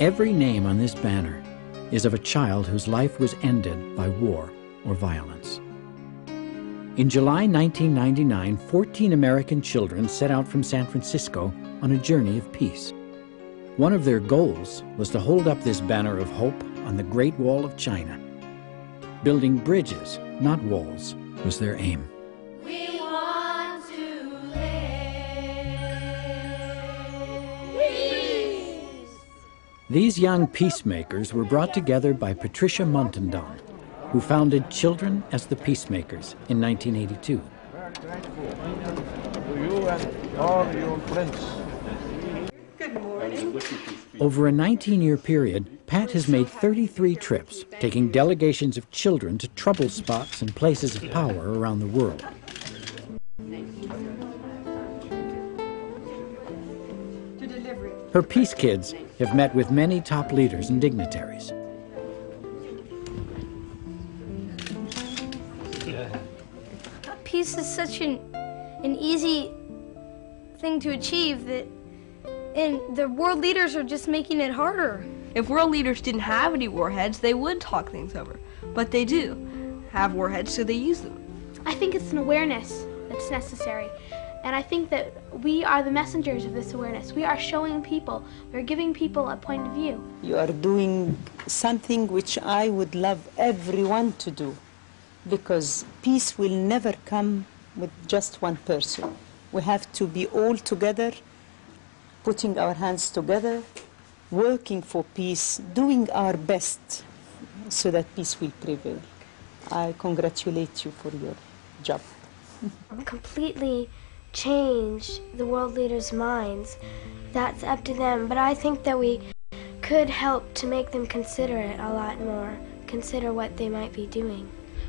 Every name on this banner is of a child whose life was ended by war or violence. In July 1999, 14 American children set out from San Francisco on a journey of peace. One of their goals was to hold up this banner of hope on the Great Wall of China. Building bridges, not walls, was their aim. We want to live. Peace. These young peacemakers were brought together by Pat Montandon, who founded Children as the Peacemakers in 1982. To you and all your friends. Good morning. Over a 19-year period, Pat has made 33 trips, taking delegations of children to trouble spots and places of power around the world. Her Peace Kids have met with many top leaders and dignitaries. Peace is such an easy thing to achieve and the world leaders are just making it harder. If world leaders didn't have any warheads, they would talk things over. But they do have warheads, so they use them. I think it's an awareness that's necessary. And I think that we are the messengers of this awareness. We are showing people, we're giving people a point of view. You are doing something which I would love everyone to do, because peace will never come with just one person. We have to be all together, putting our hands together, working for peace, doing our best so that peace will prevail. I congratulate you for your job. Completely change the world leaders' minds. That's up to them, but I think that we could help to make them consider it a lot more, consider what they might be doing.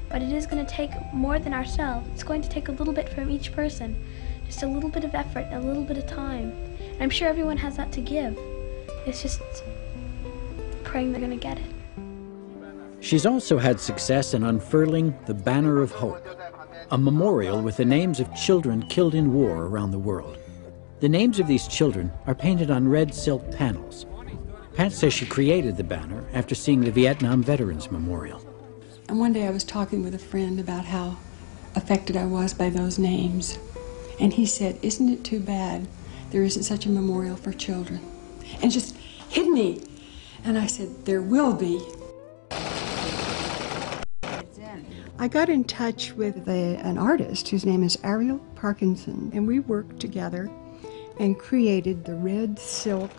But it is going to take more than ourselves. It's going to take a little bit from each person, just a little bit of effort, a little bit of time. And I'm sure everyone has that to give. It's just praying they're going to get it. She's also had success in unfurling the Banner of Hope, a memorial with the names of children killed in war around the world. The names of these children are painted on red silk panels. Pat says she created the banner after seeing the Vietnam Veterans Memorial. And one day I was talking with a friend about how affected I was by those names. And he said, "Isn't it too bad there isn't such a memorial for children?" And just hit me. And I said, "There will be." I got in touch with an artist whose name is Ariel Parkinson, and we worked together and created the red silk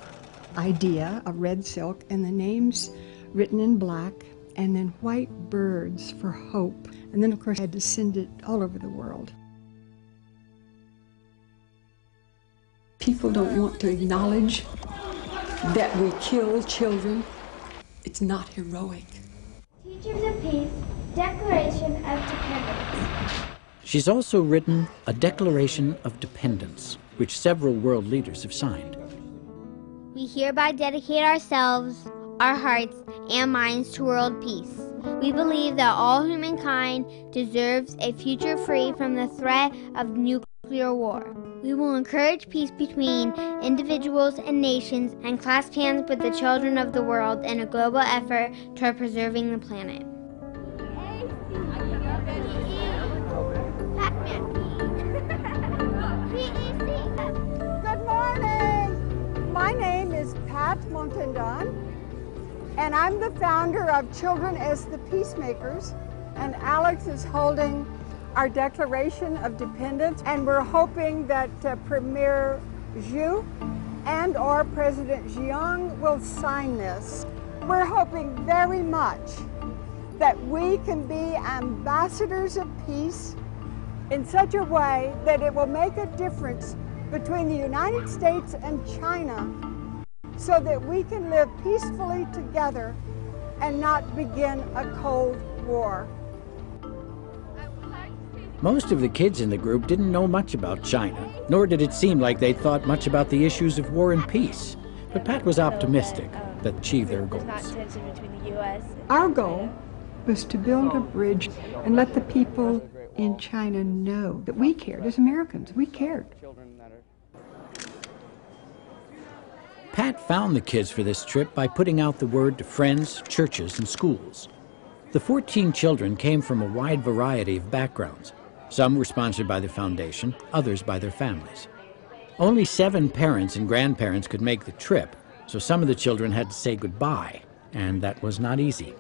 idea of red silk, and the names written in black, and then white birds for hope. And then, of course, I had to send it all over the world. People don't want to acknowledge that we kill children. It's not heroic. Teachers of Peace, Declaration of Dependence. She's also written a Declaration of Dependence, which several world leaders have signed. We hereby dedicate ourselves, our hearts, and minds to world peace. We believe that all humankind deserves a future free from the threat of nuclear war. We will encourage peace between individuals and nations and clasp hands with the children of the world in a global effort toward preserving the planet. Good morning. My name is Pat Montandon, and I'm the founder of Children as the Peacemakers, and Alex is holding our Declaration of Dependence, and we're hoping that Premier Xu and or President Jiang will sign this. We're hoping very much that we can be ambassadors of peace in such a way that it will make a difference between the United States and China, so that we can live peacefully together and not begin a Cold War. Most of the kids in the group didn't know much about China, nor did it seem like they thought much about the issues of war and peace. But Pat was optimistic that achieve their goals. Our goal was to build a bridge and let the people in China know that we cared. As Americans, we cared. Pat found the kids for this trip by putting out the word to friends, churches, and schools. The 14 children came from a wide variety of backgrounds. Some were sponsored by the foundation, others by their families. Only 7 parents and grandparents could make the trip, so some of the children had to say goodbye, and that was not easy.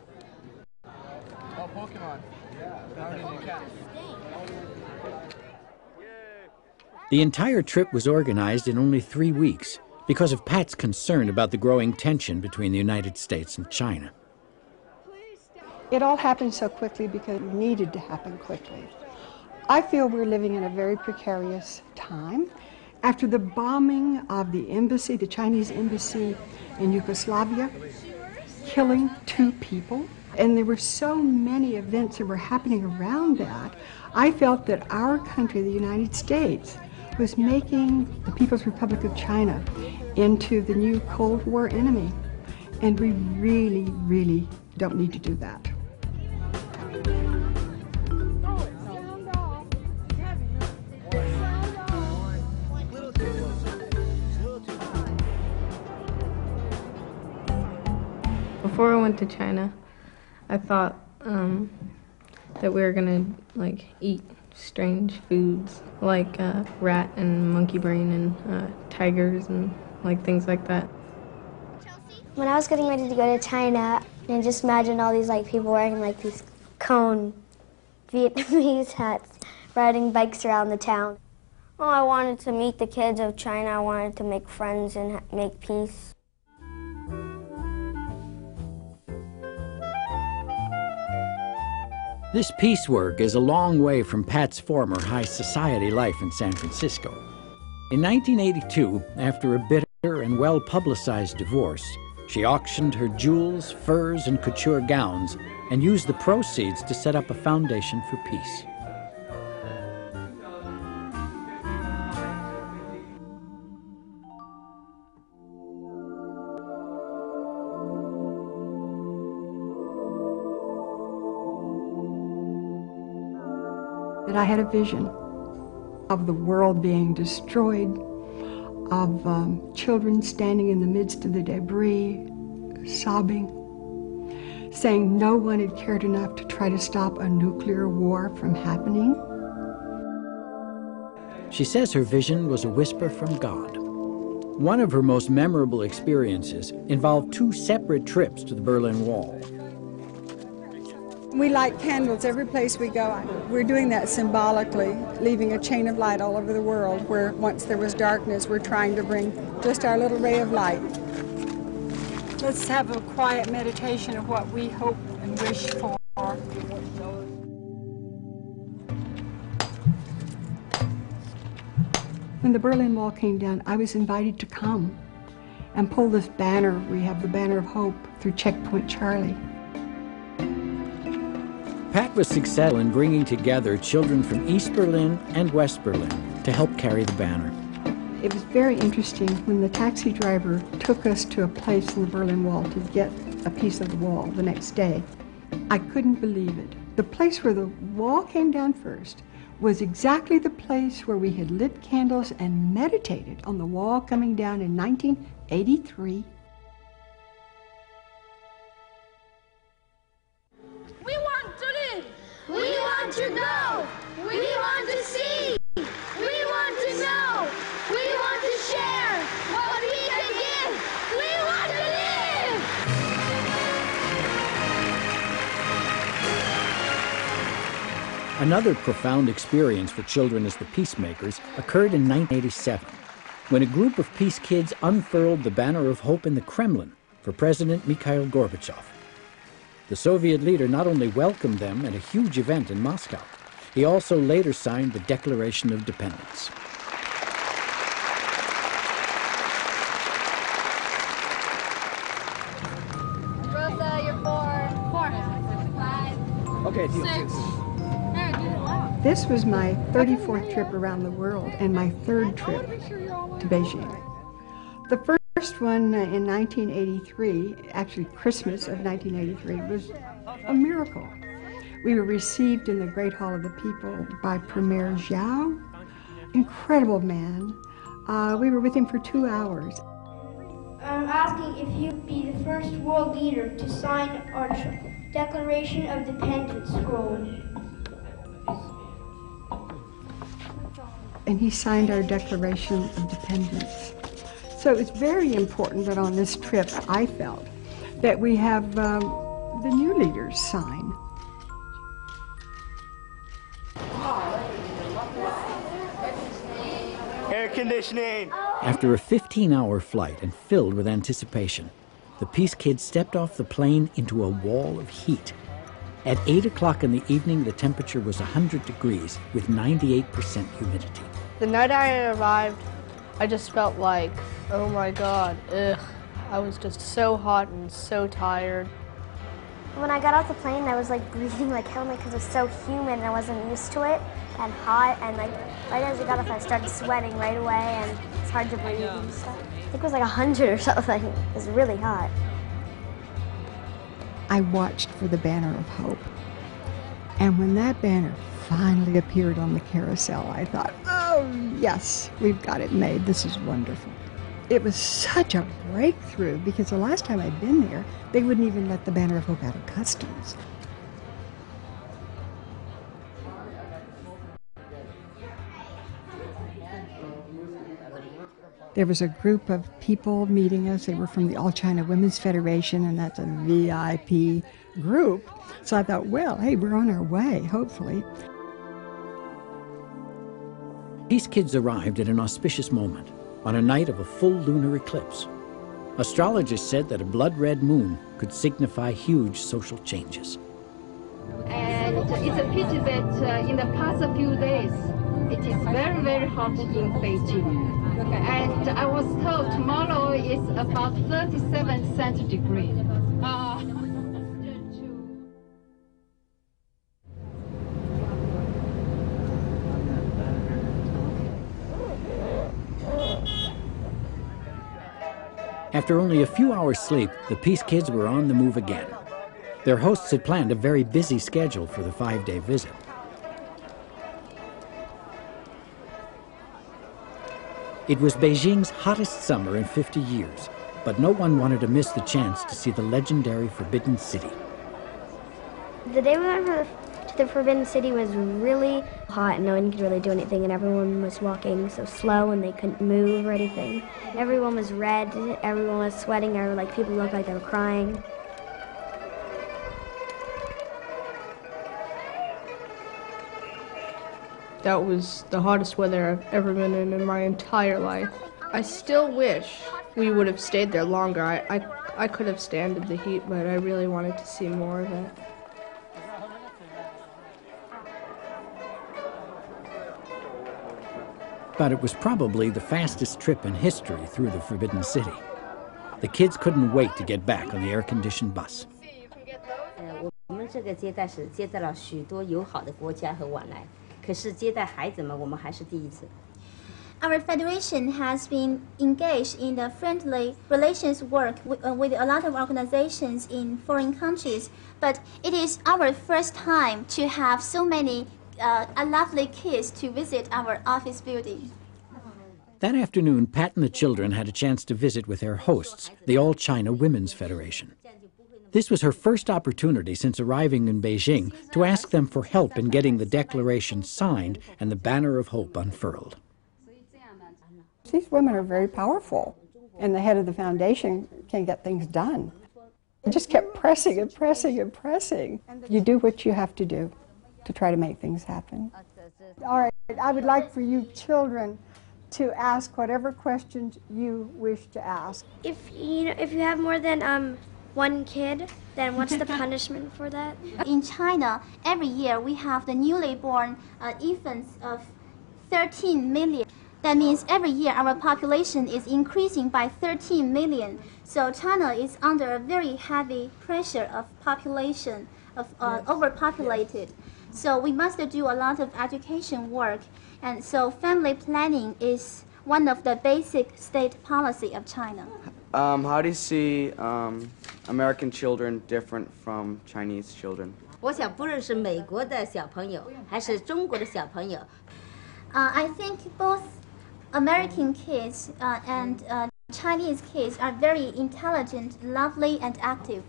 The entire trip was organized in only 3 weeks because of Pat's concern about the growing tension between the United States and China. It all happened so quickly because it needed to happen quickly. I feel we're living in a very precarious time. After the bombing of the embassy, the Chinese embassy in Yugoslavia, killing 2 people, and there were so many events that were happening around that, I felt that our country, the United States, was making the People's Republic of China into the new Cold War enemy. And we really, really don't need to do that. Before I went to China, I thought that we were gonna eat strange foods like rat and monkey brain and tigers and things like that. When I was getting ready to go to China, and just imagine all these people wearing these cone Vietnamese hats, riding bikes around the town. Oh, I wanted to meet the kids of China. I wanted to make friends and make peace. This peace work is a long way from Pat's former high society life in San Francisco. In 1982, after a bitter and well-publicized divorce, she auctioned her jewels, furs, and couture gowns and used the proceeds to set up a foundation for peace. That I had a vision of the world being destroyed, of children standing in the midst of the debris, sobbing, saying no one had cared enough to try to stop a nuclear war from happening. She says her vision was a whisper from God. One of her most memorable experiences involved 2 separate trips to the Berlin Wall. We light candles every place we go. We're doing that symbolically, leaving a chain of light all over the world where once there was darkness, we're trying to bring just our little ray of light. Let's have a quiet meditation of what we hope and wish for. When the Berlin Wall came down, I was invited to come and pull this banner. We have the banner of hope through Checkpoint Charlie. Pat was successful in bringing together children from East Berlin and West Berlin to help carry the banner. It was very interesting when the taxi driver took us to a place in the Berlin Wall to get a piece of the wall the next day. I couldn't believe it. The place where the wall came down first was exactly the place where we had lit candles and meditated on the wall coming down in 1983. We want to live. We want to know. We want to see. We want to know. We want to share what we can give. We want to live. Another profound experience for children as the peacemakers occurred in 1987, when a group of peace kids unfurled the banner of hope in the Kremlin for President Mikhail Gorbachev. The Soviet leader not only welcomed them at a huge event in Moscow, he also later signed the Declaration of Independence. Rosa, you're 4. 5. Okay, 6. This was my 34th trip around the world and my 3rd trip to Beijing. The first one in 1983, actually Christmas of 1983, was a miracle. We were received in the Great Hall of the People by Premier Zhao, incredible man. We were with him for 2 hours. I'm asking if you'd be the first world leader to sign our Declaration of Independence scroll. And he signed our Declaration of Independence. So it's very important that on this trip, I felt, that we have the new leaders sign. Air conditioning! After a 15-hour flight and filled with anticipation, the Peace Kids stepped off the plane into a wall of heat. At 8 o'clock in the evening, the temperature was 100 degrees with 98% humidity. The night I arrived, I just felt like, oh my God, ugh. I was just so hot and so tired. When I got off the plane, I was like breathing like hell because it was so humid and I wasn't used to it and hot. And like right as I got off, I started sweating right away and it's hard to breathe and stuff. I think it was like 100 or something. It was really hot. I watched for the banner of hope. And when that banner finally appeared on the carousel, I thought, oh yes, we've got it made. This is wonderful. It was such a breakthrough because the last time I'd been there, they wouldn't even let the banner of hope out of customs. There was a group of people meeting us. They were from the All China Women's Federation, and that's a VIP group. So I thought, well, hey, we're on our way, hopefully. Peace Kids arrived at an auspicious moment, on a night of a full lunar eclipse. Astrologers said that a blood-red moon could signify huge social changes. And it's a pity that in the past few days, it is very, very hot in Beijing. And I was told tomorrow is about 37 centigrade. After only a few hours' sleep, the Peace Kids were on the move again. Their hosts had planned a very busy schedule for the 5-day visit. It was Beijing's hottest summer in 50 years, but no one wanted to miss the chance to see the legendary Forbidden City. The day we went to the Forbidden City was really hot and no one could really do anything and everyone was walking so slow and they couldn't move or anything. Everyone was red, everyone was sweating, or like people looked like they were crying. That was the hottest weather I've ever been in my entire life. I still wish we would have stayed there longer. I could have standed the heat, but I really wanted to see more of it. But it was probably the fastest trip in history through the Forbidden City. The kids couldn't wait to get back on the air-conditioned bus. Our federation has been engaged in the friendly relations work with a lot of organizations in foreign countries, but it is our first time to have so many lovely kids to visit our office building. That afternoon, Pat and the children had a chance to visit with their hosts, the All China Women's Federation. This was her first opportunity since arriving in Beijing to ask them for help in getting the declaration signed and the banner of hope unfurled. These women are very powerful, and the head of the foundation can get things done. I just kept pressing and pressing and pressing. You do what you have to do to try to make things happen. All right, I would like for you children to ask whatever questions you wish to ask. If you have more than one kid, then what's the punishment for that? In China, every year we have the newly born infants of 13 million. That means every year our population is increasing by 13 million. So China is under a very heavy pressure of population, of overpopulated. So we must do a lot of education work. And so family planning is one of the basic state policy of China. How do you see American children different from Chinese children? I think both American kids and Chinese kids are very intelligent, lovely, and active.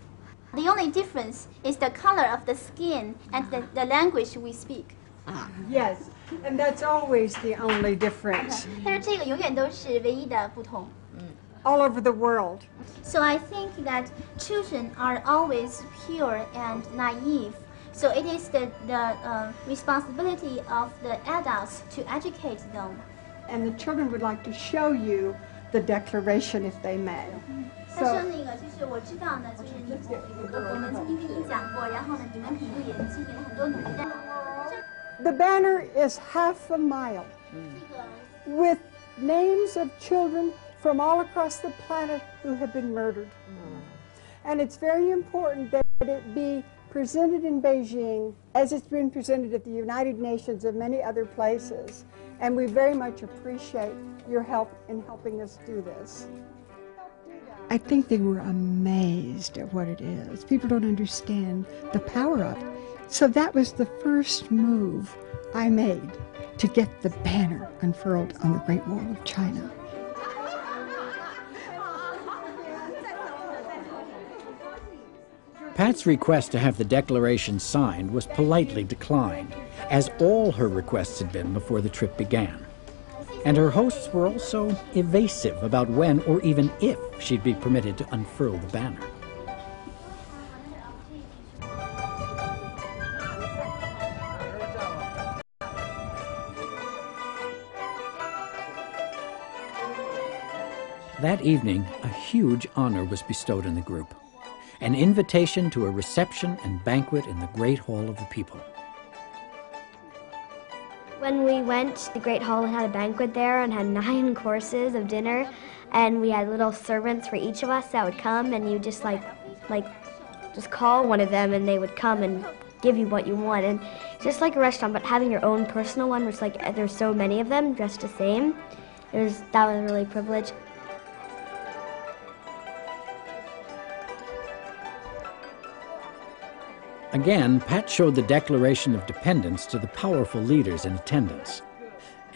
The only difference is the color of the skin and the language we speak. Yes, and that's always the only difference. 但是这个永远都是唯一的不同。All over the world. So I think that children are always pure and naive. So it is the responsibility of the adults to educate them. And the children would like to show you the declaration if they may. 他说那个就是我知道呢，就是我们曾经跟你讲过，然后呢，你们肯定也进行了很多努力。The banner is half a mile with names of children from all across the planet who have been murdered. And it's very important that it be presented in Beijing as it's been presented at the United Nations and many other places. And we very much appreciate your help in helping us do this. I think they were amazed at what it is. People don't understand the power of it. So that was the first move I made to get the banner unfurled on the Great Wall of China. Pat's request to have the declaration signed was politely declined, as all her requests had been before the trip began. And her hosts were also evasive about when or even if she'd be permitted to unfurl the banner. That evening, a huge honor was bestowed on the group. An invitation to a reception and banquet in the Great Hall of the People. When we went to the Great Hall and had a banquet there and had 9 courses of dinner, and we had little servants for each of us that would come, and you just just call one of them and they would come and give you what you want. And just like a restaurant, but having your own personal one, which there's so many of them dressed the same, that was really a privilege. Again, Pat showed the Declaration of Dependence to the powerful leaders in attendance.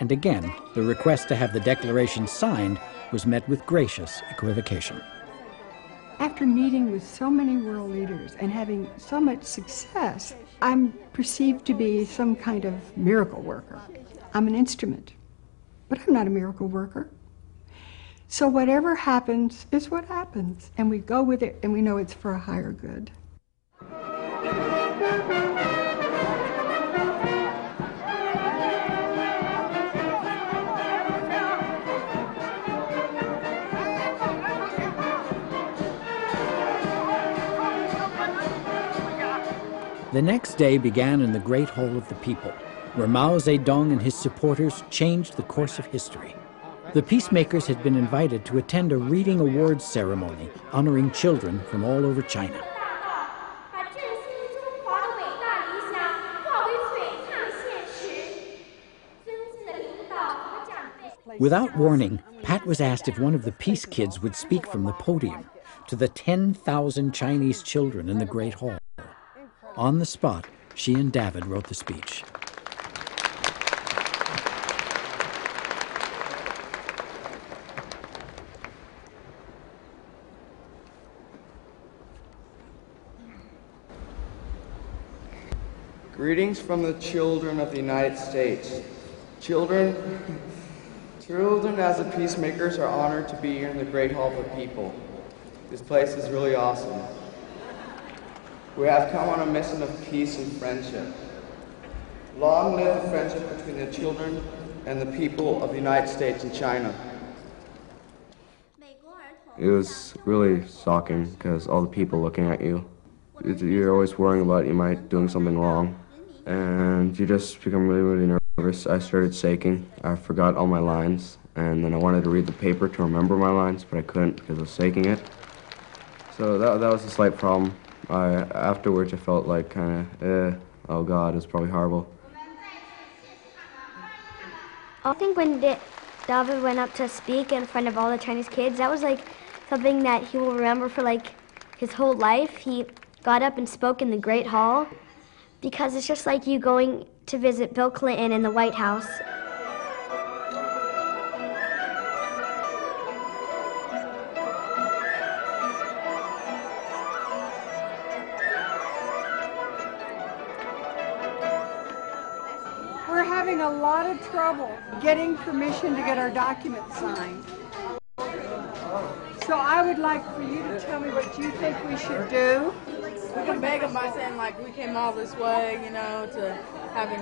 And again, the request to have the declaration signed was met with gracious equivocation. After meeting with so many world leaders and having so much success, I'm perceived to be some kind of miracle worker. I'm an instrument, but I'm not a miracle worker. So whatever happens is what happens, and we go with it, and we know it's for a higher good. The next day began in the Great Hall of the People, where Mao Zedong and his supporters changed the course of history. The peacemakers had been invited to attend a reading awards ceremony honoring children from all over China. Without warning, Pat was asked if one of the peace kids would speak from the podium to the 10,000 Chinese children in the Great Hall. On the spot, she and David wrote the speech. Greetings from the children of the United States. Children as the peacemakers are honored to be here in the Great Hall of the People. This place is really awesome. We have come on a mission of peace and friendship. Long live friendship between the children and the people of the United States and China. It was really shocking because all the people looking at you. You're always worrying about you might doing something wrong, and you just become really, really nervous. I started shaking. I forgot all my lines, and then I wanted to read the paper to remember my lines, but I couldn't because I was shaking it. So that was a slight problem. Afterwards, I felt like kind of, oh God, it's probably horrible. I think when David went up to speak in front of all the Chinese kids, that was something that he will remember for his whole life. He got up and spoke in the Great Hall because it's just like you going to visit Bill Clinton in the White House. having a lot of trouble getting permission to get our documents signed. So I would like for you to tell me what you think we should do. We can beg them by saying, like, we came all this way, you know, to having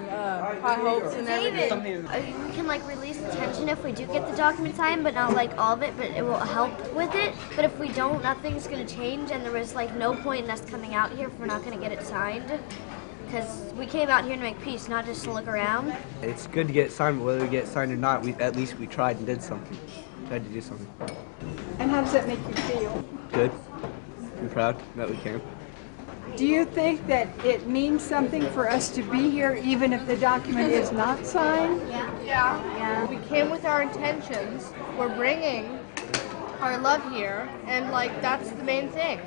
high hopes and everything. We can, like, release the tension if we do get the document signed, but not, like, all of it, but it will help with it. But if we don't, nothing's going to change, and there was, like, no point in us coming out here if we're not going to get it signed. Because we came out here to make peace, not just to look around. It's good to get it signed, but whether we get it signed or not, at least we tried and did something. Tried to do something. And how does that make you feel? Good. I'm proud that we came. Do you think that it means something for us to be here even if the document is not signed? Yeah. We came with our intentions. We're bringing our love here, and, like, that's the main thing.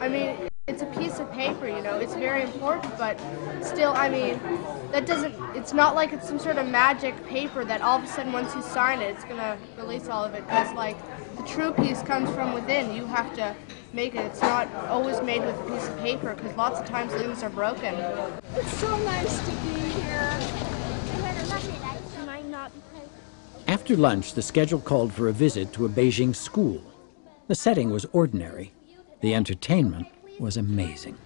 I mean, it's a piece of paper, you know, it's very important, but still, I mean, it's not like it's some sort of magic paper that all of a sudden once you sign it, it's gonna release all of it, because, like, the true peace comes from within. You have to make it. It's not always made with a piece of paper, because lots of times things are broken. It's so nice to be here. After lunch, the schedule called for a visit to a Beijing school. The setting was ordinary. The entertainment was amazing.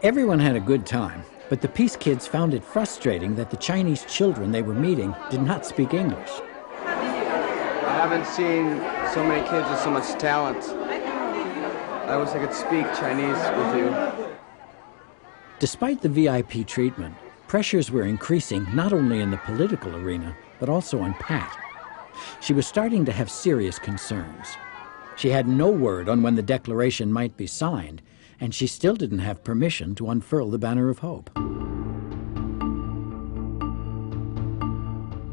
Everyone had a good time, but the Peace Kids found it frustrating that the Chinese children they were meeting did not speak English. I haven't seen so many kids with so much talent. I wish I could speak Chinese with you. Despite the VIP treatment, pressures were increasing not only in the political arena, but also on Pat. She was starting to have serious concerns. She had no word on when the declaration might be signed, and she still didn't have permission to unfurl the banner of hope.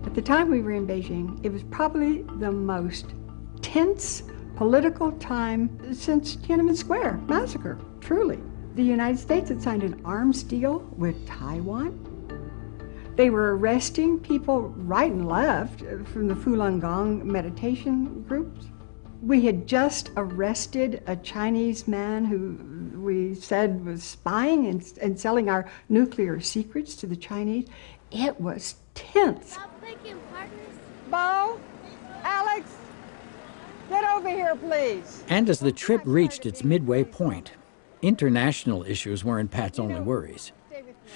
At the time we were in Beijing, it was probably the most tense political time since Tiananmen Square massacre, truly. The United States had signed an arms deal with Taiwan. They were arresting people right and left from the Falun Gong meditation groups. We had just arrested a Chinese man who we said was spying and selling our nuclear secrets to the Chinese. It was tense. Bo, Alex, get over here, please. And as the trip reached its midway point, international issues weren't Pat's only worries.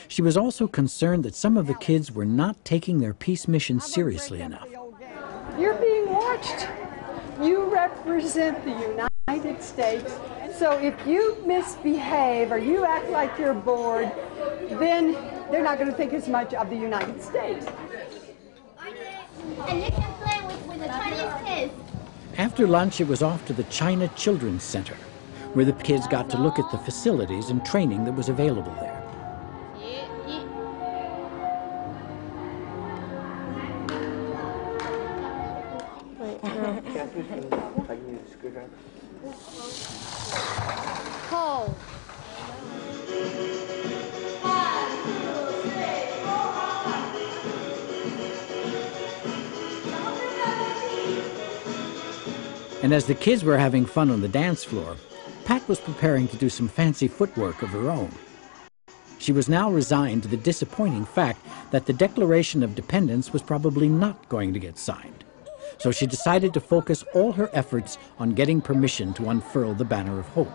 She was also concerned that some of the kids were not taking their peace mission seriously enough. You're being watched. You represent the United States, so if you misbehave or you act like you're bored, then they're not going to think as much of the United States. And you can play with the Chinese kids. After lunch, it was off to the China Children's Center, where the kids got to look at the facilities and training that was available there. Pull. And as the kids were having fun on the dance floor, Pat was preparing to do some fancy footwork of her own. She was now resigned to the disappointing fact that the Declaration of Dependence was probably not going to get signed. So she decided to focus all her efforts on getting permission to unfurl the banner of hope.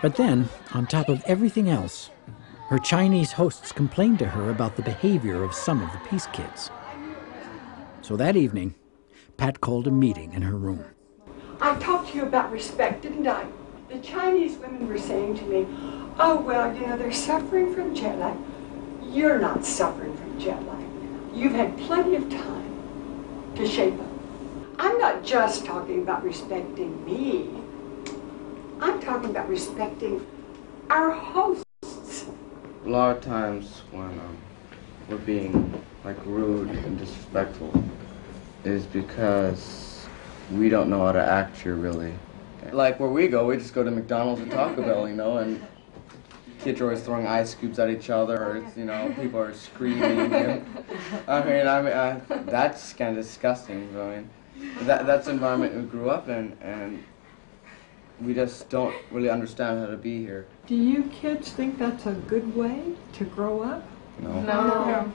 But then, on top of everything else, her Chinese hosts complained to her about the behavior of some of the peace kids. So that evening, Pat called a meeting in her room. I talked to you about respect, didn't I? The Chinese women were saying to me, oh, well, you know, they're suffering from jet lag. You're not suffering from jet lag. You've had plenty of time to shape up. I'm not just talking about respecting me. I'm talking about respecting our hosts. A lot of times when we're being like rude and disrespectful is because we don't know how to act here really. Like where we go, we just go to McDonald's or Taco Bell, you know, and kids are always throwing ice cubes at each other, or you know, people are screaming. And, I mean, that's kind of disgusting. I mean, that's the environment we grew up in, and we just don't really understand how to be here. Do you kids think that's a good way to grow up? No. No.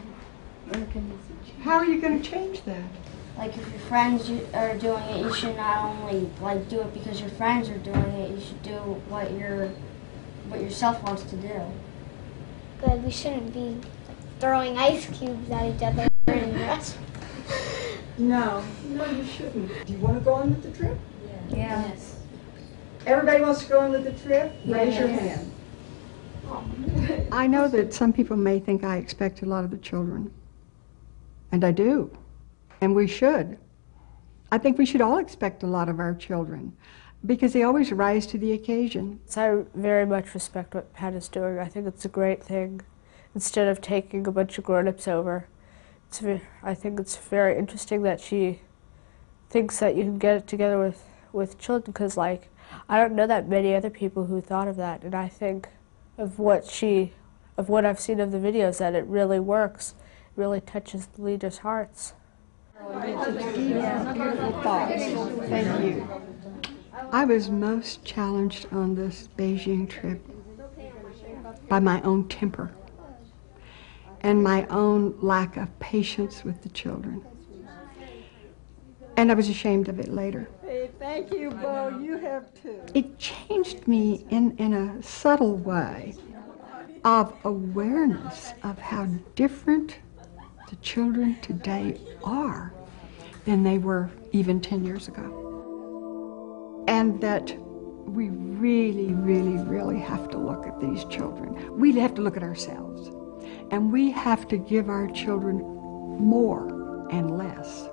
How are you going to change that? Like if your friends are doing it, you should not only like do it because your friends are doing it. You should do what yourself wants to do. Good. We shouldn't be throwing ice cubes at each other in the restaurant. No, you shouldn't. Do you want to go on with the trip? Yeah. Yes. Everybody wants to go on with the trip? Raise your hand. I know that some people may think I expect a lot of the children, and I do, and we should. I think we should all expect a lot of our children because they always rise to the occasion. I very much respect what Pat is doing. I think it's a great thing. Instead of taking a bunch of grown-ups over, I think it's very interesting that she thinks that you can get it together with children, because like I don't know that many other people who thought of that, and I think of what I've seen of the videos that it really works. It really touches the leaders' hearts. Beautiful thoughts. Thank you. I was most challenged on this Beijing trip by my own temper and my own lack of patience with the children. And I was ashamed of it later. Hey, thank you, Bo. You have too. It changed me in a subtle way of awareness of how different the children today are than they were even 10 years ago. And that we really, really, really have to look at these children. We have to look at ourselves. And we have to give our children more and less.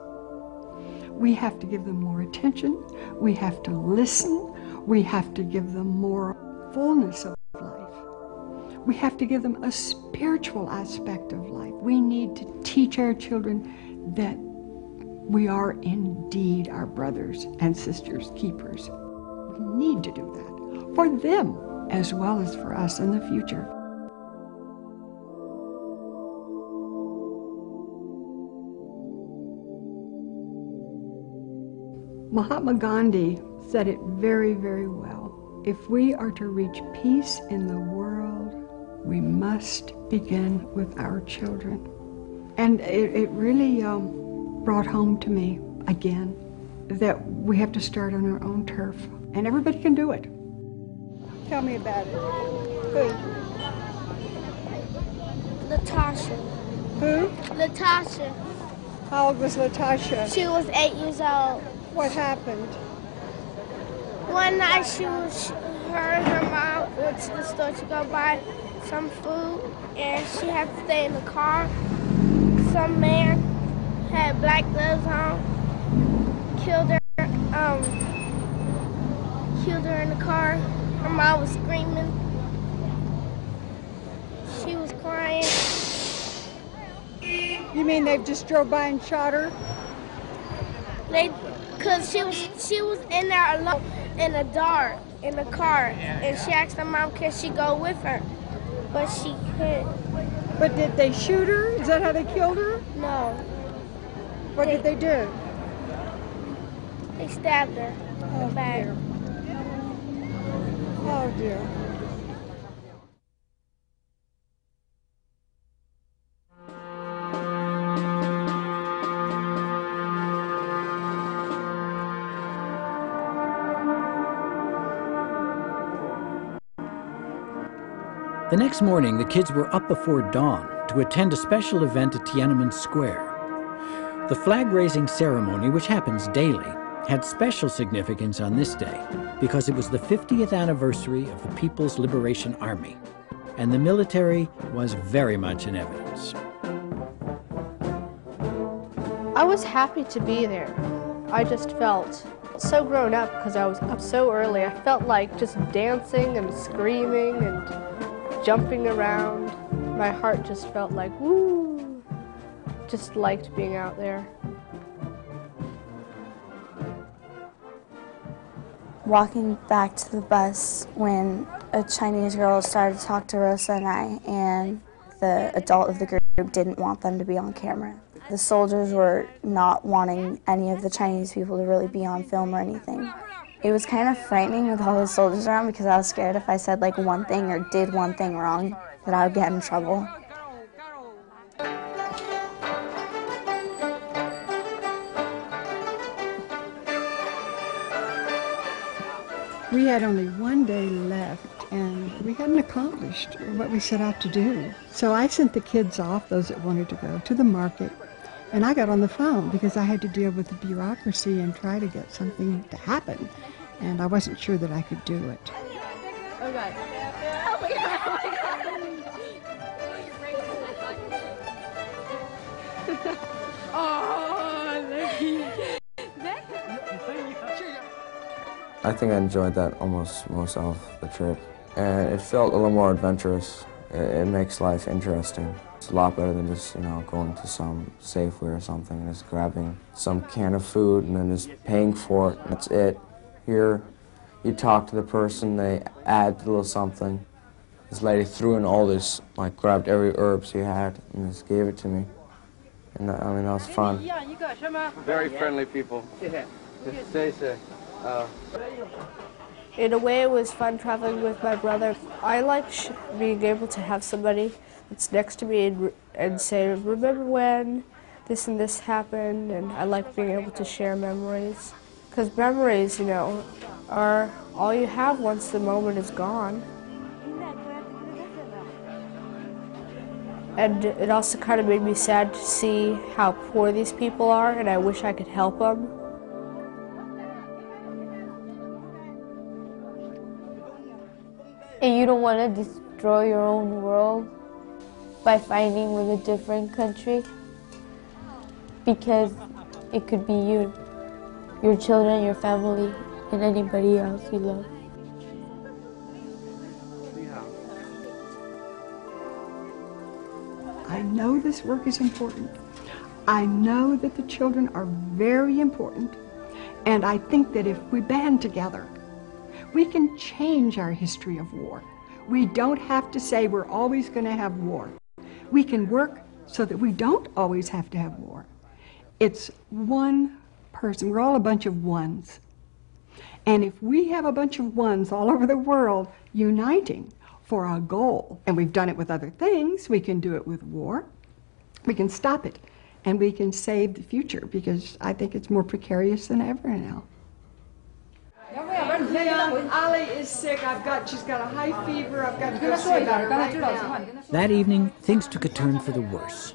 We have to give them more attention. We have to listen. We have to give them more fullness of life. We have to give them a spiritual aspect of life. We need to teach our children that we are indeed our brothers and sisters' keepers. We need to do that for them as well as for us in the future. Mahatma Gandhi said it very, very well. If we are to reach peace in the world, we must begin with our children. And it really brought home to me again that we have to start on our own turf, and everybody can do it. Tell me about it. Who? Latasha. Who? Latasha. How old was Latasha? She was 8 years old. What happened? One night her and her mom went to the store to go buy some food, and she had to stay in the car. Some man had black gloves on, killed her in the car. Her mom was screaming. She was crying. You mean they've just drove by and shot her? Because she was in there alone in the dark, in the car, and she asked her mom, can she go with her? But she couldn't. But did they shoot her? Is that how they killed her? No. What did they do? They stabbed her in the back. Dear. Oh, dear. The next morning, the kids were up before dawn to attend a special event at Tiananmen Square. The flag-raising ceremony, which happens daily, had special significance on this day because it was the 50th anniversary of the People's Liberation Army, and the military was very much in evidence. I was happy to be there. I just felt so grown up because I was up so early. I felt like just dancing and screaming and jumping around. My heart just felt like, woo! Just liked being out there. Walking back to the bus when a Chinese girl started to talk to Rosa and I, and the adult of the group didn't want them to be on camera. The soldiers were not wanting any of the Chinese people to really be on film or anything. It was kind of frightening with all the soldiers around because I was scared if I said like one thing or did one thing wrong that I would get in trouble. We had only one day left, and we hadn't accomplished what we set out to do. So I sent the kids off, those that wanted to go, to the market, and I got on the phone because I had to deal with the bureaucracy and try to get something to happen, and I wasn't sure that I could do it. Oh, God. I think I enjoyed that almost most of the trip, and it felt a little more adventurous. It makes life interesting. It's a lot better than just, going to some Safeway or something and just grabbing some can of food and then just paying for it. That's it. Here, you talk to the person, they add a little something. This lady threw in all this, grabbed every herb she had and just gave it to me. And that was fun. Very friendly people. Stay safe. In a way, it was fun traveling with my brother. I like being able to have somebody that's next to me and say, remember when this and this happened, and I like being able to share memories. Because memories, are all you have once the moment is gone. And it also kind of made me sad to see how poor these people are, and I wish I could help them. And you don't want to destroy your own world by fighting with a different country, because it could be you, your children, your family, and anybody else you love. I know this work is important. I know that the children are very important, and I think that if we band together, we can change our history of war. We don't have to say we're always going to have war. We can work so that we don't always have to have war. It's one person. We're all a bunch of ones. And if we have a bunch of ones all over the world uniting for a goal, and we've done it with other things, we can do it with war. We can stop it, and we can save the future, because I think it's more precarious than ever now. Ali is sick. She's got a high fever. I've got to go see about her right now. That evening, things took a turn for the worse.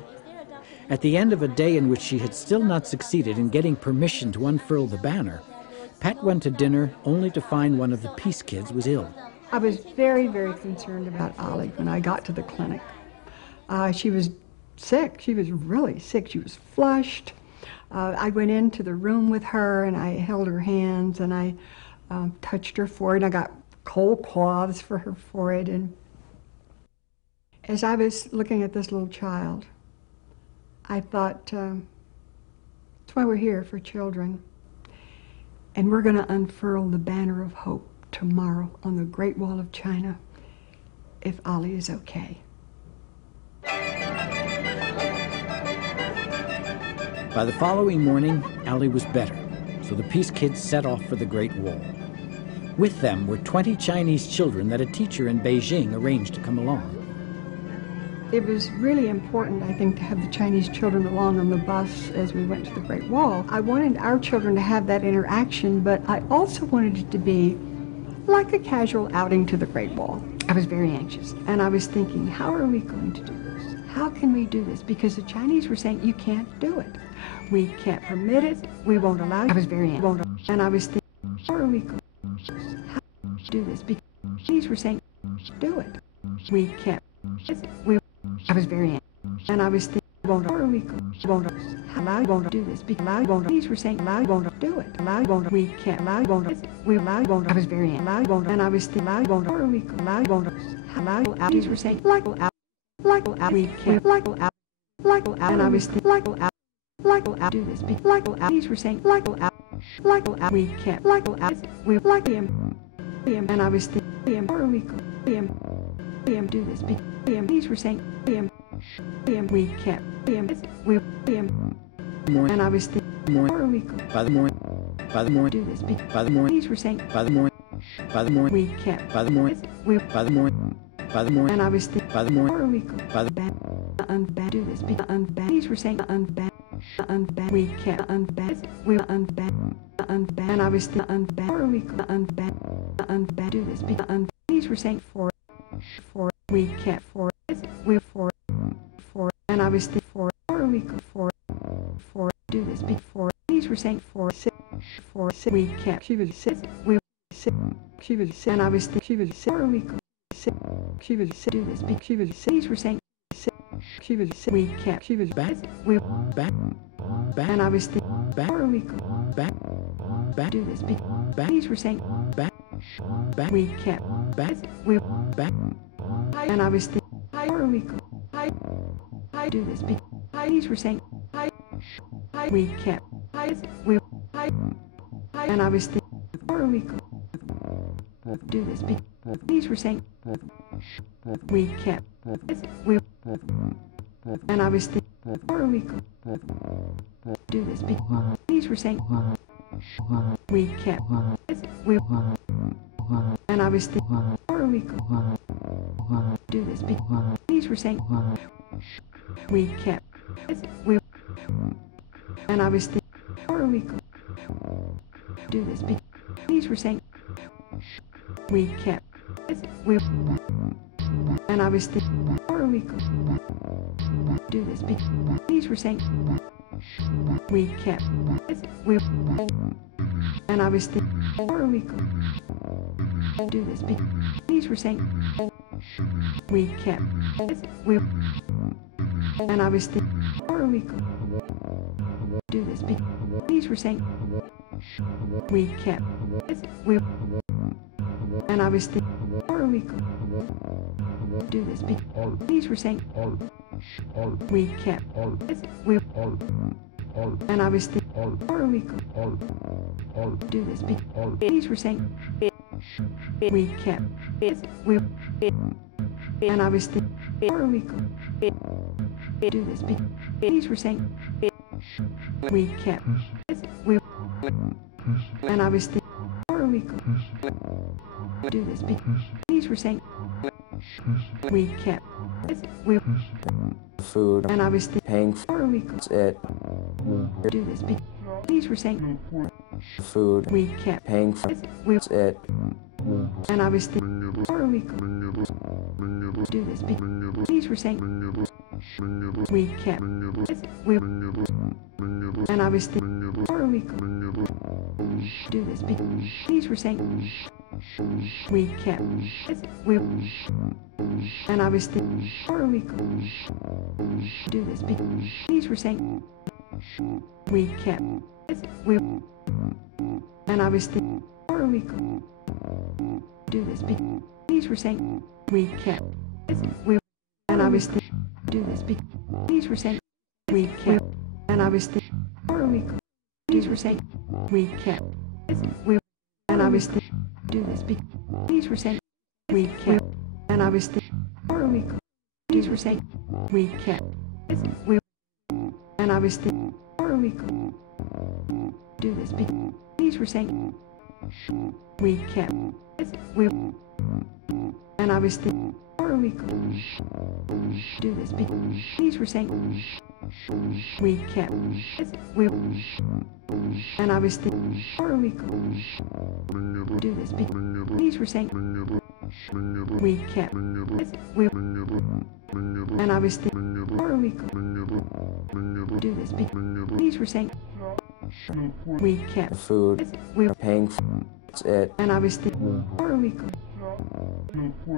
At the end of a day in which she had still not succeeded in getting permission to unfurl the banner, Pat went to dinner only to find one of the peace kids was ill. I was very, very concerned about Ali when I got to the clinic. She was sick. She was really sick. She was flushed. I went into the room with her, and I held her hands, and I touched her forehead. I got cold cloths for her forehead. And as I was looking at this little child, I thought, that's why we're here, for children. And we're going to unfurl the banner of hope tomorrow on the Great Wall of China, if Ali is okay. By the following morning, Ali was better, so the Peace Kids set off for the Great Wall. With them were 20 Chinese children that a teacher in Beijing arranged to come along. It was really important, I think, to have the Chinese children along on the bus as we went to the Great Wall. I wanted our children to have that interaction, but I also wanted it to be like a casual outing to the Great Wall. I was very anxious, and I was thinking, how are we going to do this? How can we do this? Because the Chinese were saying, you can't do it. We can't permit it. We won't allow it. I was very anxious, and I was thinking, how are we going to do this? Because the Chinese were saying, do it. We can't. I was very anxious, and I was thinking, won't do this because these were saying won't do it. We can't we I was very anxious, and I was thinking these were saying we can't and I was thinking do this because these were saying we can't we and I was thinking do this because these were saying we can't we and I was thinking by the morning do this because by the morning these were saying by the morning we can't by the morning we by the morning and I was thinking by the morning by the unban do this because unban these were saying unban we can't unban we unban and I was thinking unban do this because these were saying for we can't for we for and I was thinking for do this before these were saying for we can't she was we she was and I was thinking she was she was do this because she was these were saying she was we can't she was back we back and I was thinking back do this because these were saying back we can't we back and I was thinking do this because these were saying we can't we and I was thinking do this because these were saying we can't we and I was thinking do this because these were saying we can't we and I was thinking do this because these were saying we can't we and I was thinking do this because these were saying we can't we and I was thinking do this because these were saying we can't we and I was thinking do this because these were saying we can't we and I was thinking do this because these were saying we can't we and I was thinking do this because these were saying we can't we and I was thinking do this because these were saying we can't we and I was thinking do this because these were saying we can't we and I was thinking do this because these were saying we can't we food and I was thinking paying for it do this because these were saying food we can't paying for it and I was thinking do this because these were saying we can't we and I was thinking do this because these were saying we can't we and I was thinking do this because these were saying we can't we and I was thinking do this because these were saying we can't we and I was thinking do this because these were saying we can't. And I was thinking, or we could. These were saying, we can't. We, and I was thinking, do this because these were saying, we can't. And I was thinking, or we could. These were saying, we can't. We, and I was thinking, or we could do this because these were saying, we can't. We, and I was thinking, or we could do this because these were saying, we can't. We, and I was thinking, or we could do this because these were saying, we can't. We, and I was thinking, or we could do this because these were saying, we can't. Food, We, paying for that's it. and I was thinking, or we could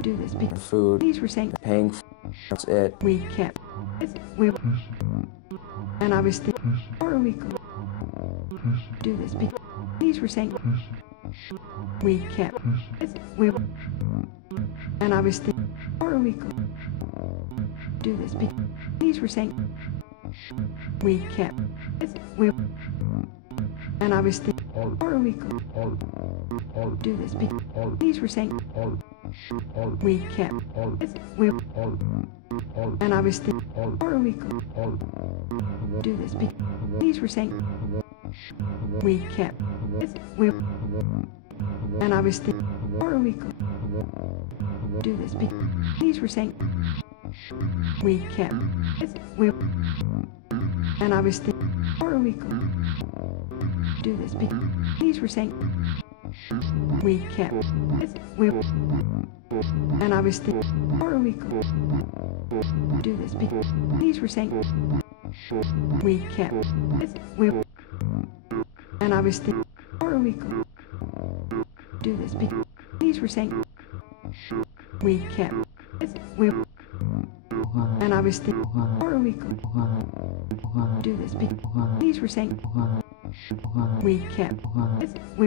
do this because Food, these were saying, paying for that's it. we can't. We, and I was thinking, or we could do this because these were saying, we can't. We, and I was thinking, or we could do this because these were saying, we can't. We, and I was thinking, or we could do this because these were saying, we can't. We, and I was thinking, or we could do this because these were saying, we can't. We, and I was thinking, or we could do this because these were saying, we can't. We, and I was thinking, or we could do this because these were saying, we can't. We, and I was thinking, or we could do this because these were saying, we can't. We, and I was thinking, or we could do this because these were saying, we can't. We, and I was thinking, or we could do this because these were saying, we can't. We,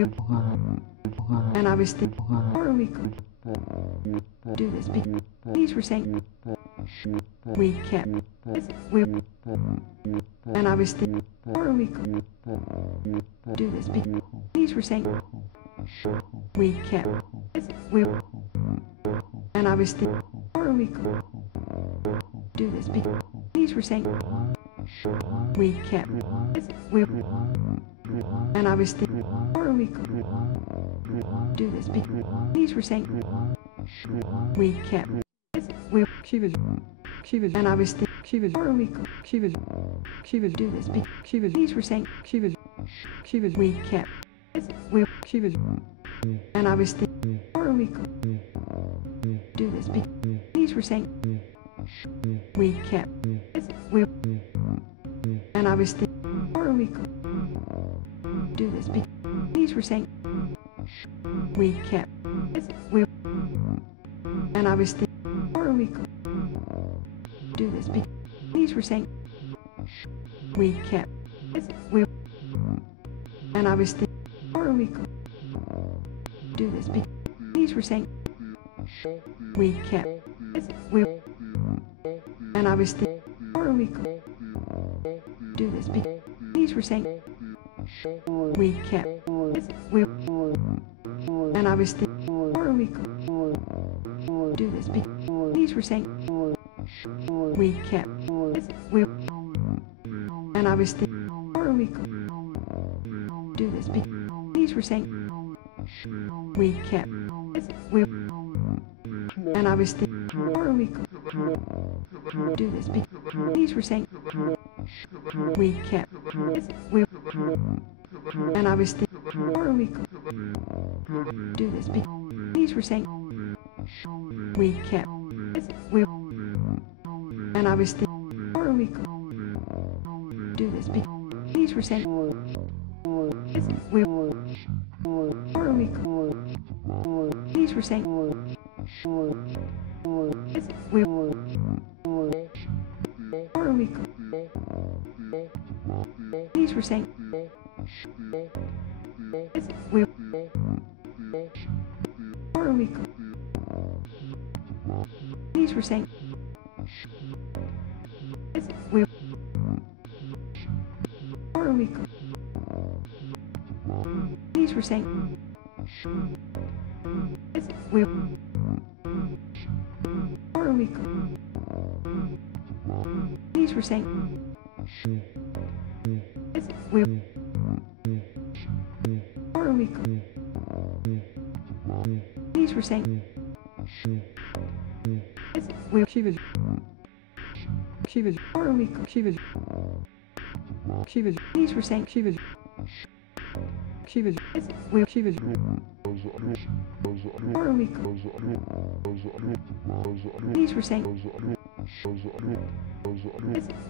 and I was thinking, or we could do this because these were saying, we can't. We, and I was thinking, or we could do this because these were saying, we can't. We, and I was thinking, or we could do this because these were saying, we can't. We, and I was thinking, or we could do this because these were saying, we can't. We, and I was thinking, or we could do this because these were saying, we can't. We, and I was thinking, or we could do this because these were saying, we can't. We, and I was thinking, or we could do this because these were saying, we can't. We, and I was thinking, or we could do this because these were saying, we can't. We, and I was thinking, or we could do this because these were saying, we can't. We, and I was thinking, or we could do this because these were saying, we can't. We, and I was thinking, or we could do this because these were saying, we can't. We, and I was thinking, or we could do this because these were saying, we can't. We, and I was thinking, or we could do this because these were saying, we can't. We, and I was thinking, or we could do this because these were saying, we can't. We, and I was thinking, or we could do this because these were saying, we, or we could, these were saying, we, or we could, these were saying, we, or we could, these were saying, we, were saying. We are we. These were saying. We are we. These were saying. We she was are we she was these were saying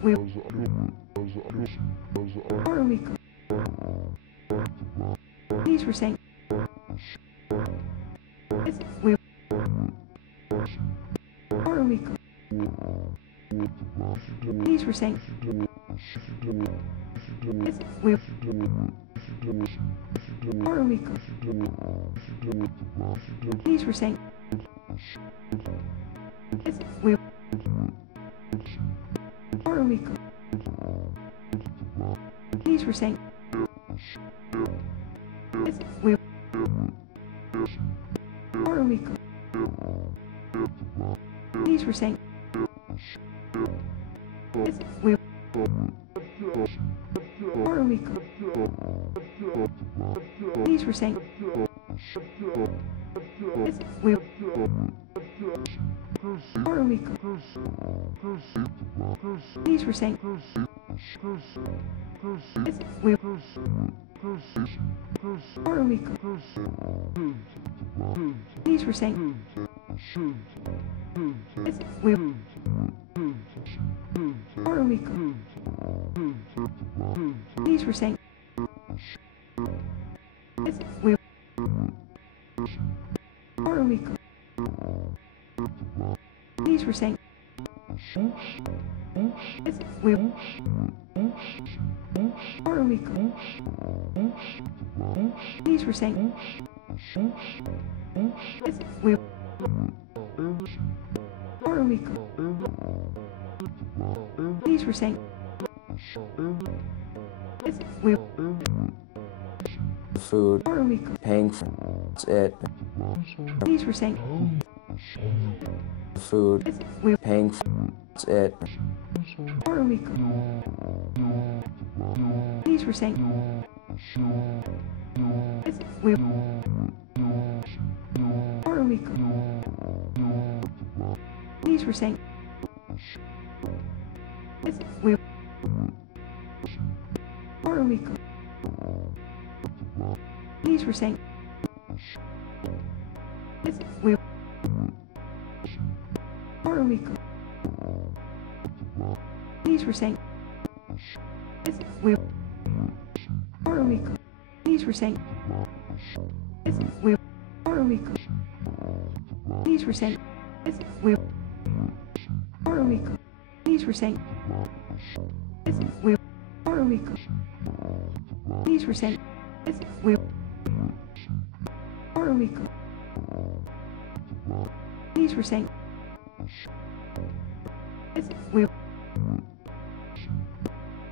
we are we these were saying we are we these were saying we are we these were saying we are we these were saying we are we these were saying we are we these were saying we are we these were saying we are we these were saying we are we these were saying we are we these were saying we are we these were saying we are we these were saying we are we these were saying we food are we paying for it these were saying food we paying for it are we these were saying we are we these were saying we are we these were saying we are we these were saying we are we these were saying we are we these were saying we are we these were saying we are we these were saying we are we these were saying we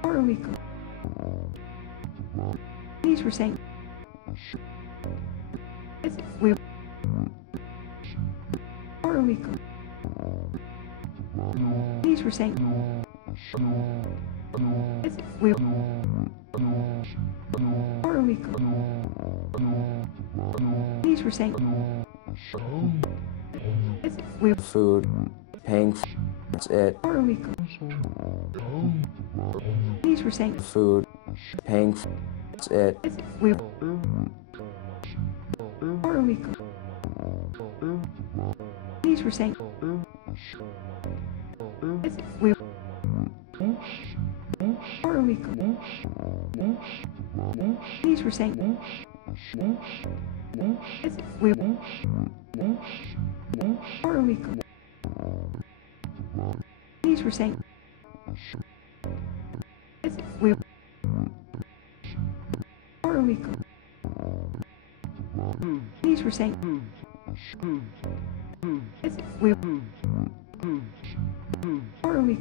are we these were saying we are we these were saying we are we these were saying we food paying for it are we these were saying food paying for it we are we these were saying we are we these were saying we are we these were saying we are we these were saying we are we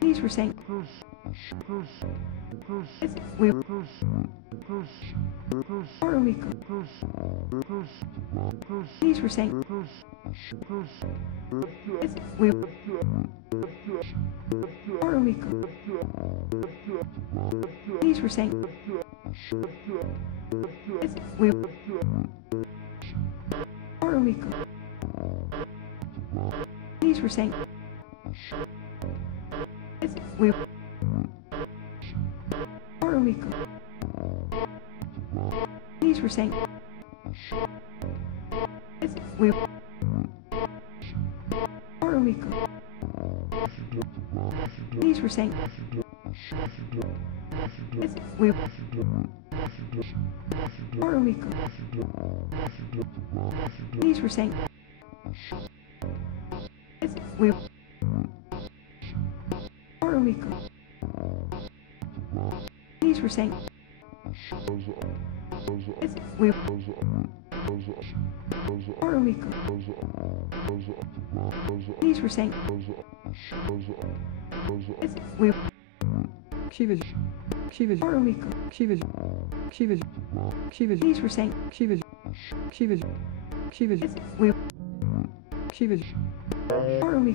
these were saying we These were saying we or we these were saying we or we these were saying we or we these were saying we or we these were saying we or we these were saying we or we these were saying we or we these were saying we she was or we she was these were saying she was we she was or we